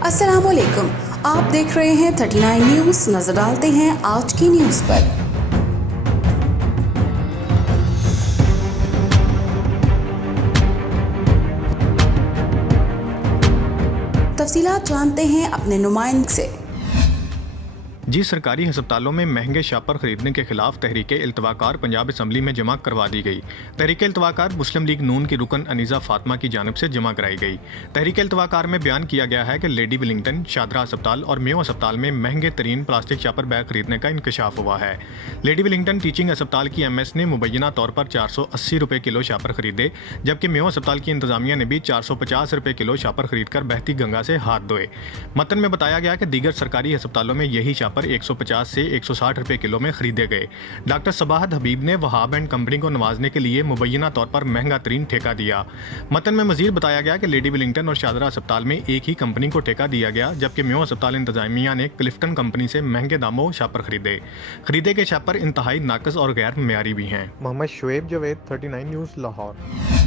अस्सलामुअलैकुम, आप देख रहे हैं 39 न्यूज़। नजर डालते हैं आज की न्यूज़ पर। तफसीलात जानते हैं अपने नुमाइंदे से। जी सरकारी अस्पतालों में महंगे शापर खरीदने के खिलाफ तहरीक इल्तवाकार पंजाब असम्बली में जमा करवा दी गई। तहरीक इल्तवाकार मुस्लिम लीग नून की रुकन अनीज़ा फातिमा की जानिब से जमा कराई गई। तहरीक इल्तवाकार में बयान किया गया है कि लेडी विलिंगटन, शादरा अस्पताल और मेयो अस्पताल में महंगे तरीन प्लास्टिक शापर बैग खरीदने का इंकशाफ हुआ है। लेडी विलिंगटन टीचिंग अस्पताल की MS ने मुबैना तौर पर 480 रुपये किलो शापर खरीदे, जबकि मेयो अस्पताल की इंतजामिया ने भी 450 रुपये किलो शापर खरीद कर बहती गंगा से हाथ धोए। मतन में बताया गया कि दीगर सरकारी अस्पतालों में यही शापर 150 से 160 रुपए किलो में खरीदे गए। डॉक्टर सबाहत हबीब ने वहाब एंड कंपनी को नवाजने के लिए मुबैना तौर पर महंगा तरीन ठेका दिया। मतन में मजीद बताया गया कि लेडी विलिंगटन और शादरा अस्पताल में एक ही कंपनी को ठेका दिया गया, जबकि मेयो अस्पताल इंतजामिया ने क्लिफ्टन कंपनी से महंगे दामों शापर खरीदे गए शापर इंतहाई नाकस और गैर मेयारी भी हैं। मोहम्मद शुएब जावेद, 39 न्यूज़, लाहौर।